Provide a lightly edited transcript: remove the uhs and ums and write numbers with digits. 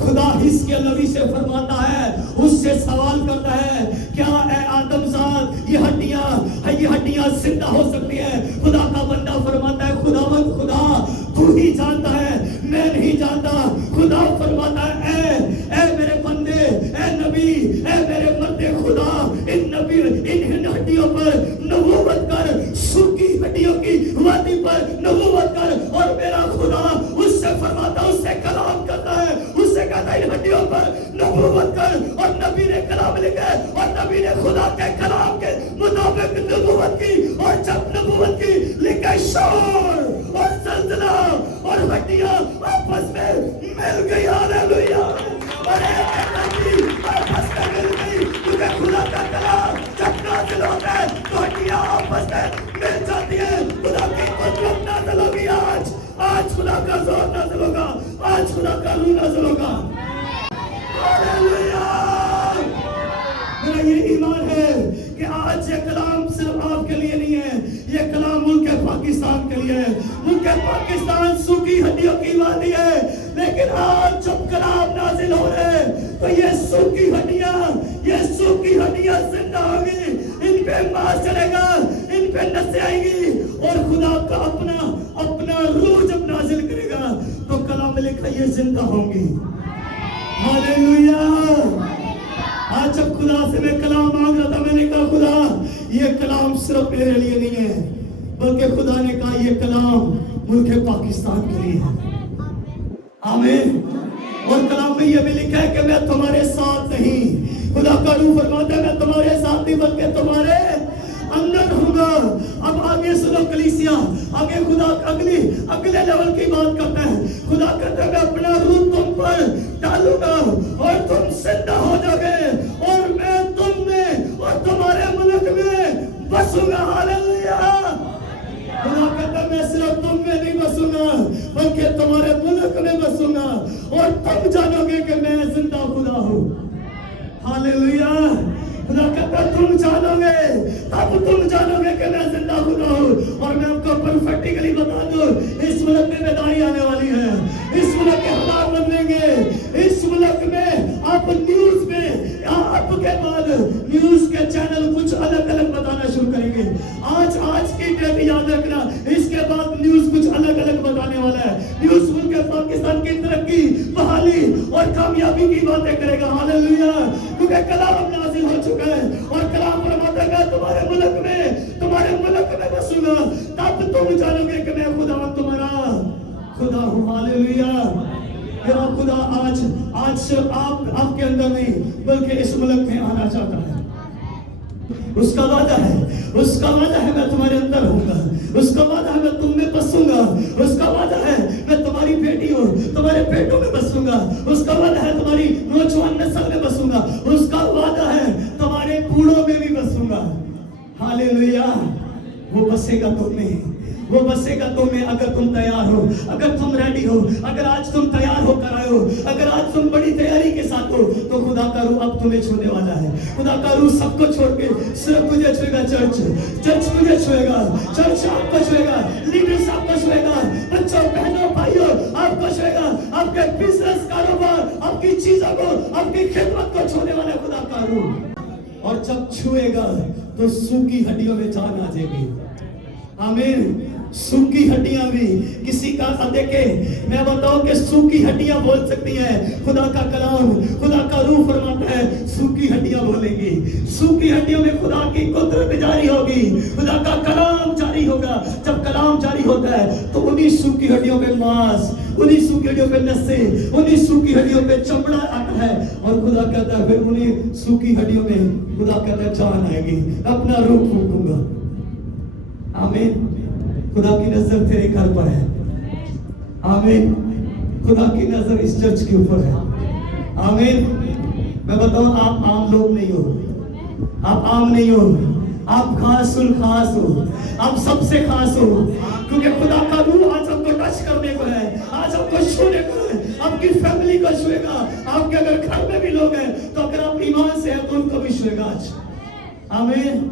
खुदा हिस्किय्याह नबी से फरमाता है, उससे सवाल करता है, क्या ए आदमजाद ये हड्डियां जिंदा हो सकती है? खुदा का बंदा फरमाता है, खुदावंद खुदा तू ही जानता है, मैं नहीं जानता। खुदा फरमाता है, ए मेरे बंदे, ए नबी, ए मेरे मर्दे खुदा, इन हड्डियों पर नबूवत कर, सूखी हड्डियों की वादी पर नबूवत कर। और मेरा खुदा उससे फरमाता, उससे कलाम करता है, उससे कहता है इन हड्डियों पर नबूवत कर। और नबी ने कलाम लिखा, और नबी ने खुदा के कलाम के मुताबिक नबूवत की। और जब नबूवत की लिखा, शोर और जल्जला और हड्डियां आपस में मिल गई। हालेलुया। और आपस में मिल गई, क्योंकि खुदा का कलाम जब नाज़िल होता है तो हड्डियां आपस में मिल जाती है। खुदा की कुदरत नाज़िल होगी। आज खुदा का जोर नाज़िल होगा, आज खुदा का रूह नाज़िल होगा। हालेलुया। मेरा ये ईमान है कि आज ये कलाम सिर्फ आपके लिए नहीं है, ये कलाम मुल्क पाकिस्तान के लिए है। मुल्क पाकिस्तान सूखी हड्डियों की वादी है, लेकिन आज जब कलाम नाज़िल हो रहे हैं तो ये सूखी हड्डियां जिंदा होंगी, इन पे मांस चलेगा, इन पे नसें आएंगी। और खुदा का अपना रूह जब नाज़िल करेगा तो कलाम में लिखा ये जिंदा होंगी। हालेलुया। आज जब खुदा से मैं कलाम मांग रहा था, मैंने कहा खुदा ये कलाम सिर्फ मेरे लिए नहीं है, बल्कि खुदा ने कहा ये कलाम मुल्क पाकिस्तान के लिए है। आमीन। और कलाम में ये भी लिखा है कि मैं तुम्हारे साथ नहीं, खुदा का रूह फरमाता है मैं तुम्हारे साथ नहीं बल्कि तुम्हारे अंदर हूँगा। अब आगे सुनो कलीसिया, आगे खुदा अगले लेवल की बात करता है। खुदा कहता है मैं अपना रूह तुम पर डालूंगा और तुम जिंदा हो जाओगे, और मैं तुम में और तुम्हारे मुल्क में बसूंगा। हालेलुया। खुदा कहता है मैं सिर्फ तुम में नहीं बसूंगा बल्कि तुम्हारे मुल्क में बसूंगा, और तुम जानोगे कि मैं जिंदा खुदा हूँ। हालेलुया। खुदा कहता है तुम जानोगे, तब तुम जानोगे कि मैं जिंदा खुदा हूँ। और मैं आपको परफेक्टली बता दूं, इस मुल्क में बेदारी आने वाली है, इस मुल्क के हालात बदलेंगे। इस मुल्क में आप न्यूज में आपके बाद न्यूज के चैनल कुछ अलग बताना शुरू करेंगे। आज की डेट याद रखना, इसके बाद न्यूज कुछ अलग बताने वाला है। न्यूज मुल्क पाकिस्तान की तरक्की, बहाली और कामयाबी की बातें करेगा। हालेलुया। क्योंकि कलाम नाज़िल हो चुका है, और कलाम फरमाता है तुम्हारे मुल्क में बसूंगा, तब तुम जानोगे कि मैं खुदा तुम्हारा खुदा हूँ। हालेलुया। मेरा खुदा आज सिर्फ आपके अंदर नहीं बल्कि इस मुल्क में आना चाहता है। उसका वादा है मैं तुम्हारे अंदर होऊंगा, उसका वादा है मैं तुम में बसूंगा, उसका वादा है मैं तुम्हारी बेटी हूँ, तुम्हारे पेटों में बसूंगा, उसका वादा है तुम्हारी नौजवान नस्ल में बसूंगा, उसका वादा है तुम्हारे बूढ़ों में भी बसूंगा। हालेलुया। वो बसेगा तुम में अगर तुम तैयार हो, अगर तुम रेडी हो, अगर आज तुम तैयार होकर आए हो, अगर आज तुम बड़ी तैयारी के साथ हो, तो खुदा का रूह अब तुम्हें छूने वाला है। खुदा का रूह सबको छोड़ के सिर्फ तुझे छुएगा। चर्च तुझे छुएगा, चर्च आपको छुएगा, लीडर्स आपको छुएगा, बच्चों बहनों भाइयों आपको छुएगा। आपके बिजनेस, कारोबार, आपकी चीजों को, आपकी खिदमत को छूने वाला खुदा का रूह। और जब छुएगा तो सूखी हड्डियों में जान आ जाएगी। आमीन। सूखी हड्डियां भी किसी का देखे, मैं बताऊं कि सूखी हड्डियां बोल सकती हैं। खुदा का कलाम, खुदा का रूह फरमाता है सूखी हड्डियां बोलेंगी। सूखी हड्डियों में खुदा की कुदरत जारी होगी, खुदा का कलाम जारी होगा। जब कलाम जारी होता है तो उन्हीं सूखी हड्डियों पे मांस, उन्हीं सूखी हड्डियों पे नसें, उन्हीं सूखी हड्डियों पे चमड़ा आता है। और खुदा कहता है फिर उन्हीं सूखी हड्डियों में खुदा कहता है जान आएगी, अपना रूह फूंकूंगा। आमीन। खुदा की नजर तेरे घर पर है। आमीन। खुदा की नजर इस चर्च के ऊपर है। आमीन। मैं बताऊं आप आम लोग नहीं हो, आप आम नहीं हो, आप खास हो, आप सबसे खास हो, क्योंकि खुदा का रूह आज आपको टच करने को है, आज आपको छूने को है, आपकी फैमिली को छुएगा। आपके अगर घर में भी लोग हैं तो अगर आप ईमान से हैं तो उनको भी छुएगा आज। आमीन।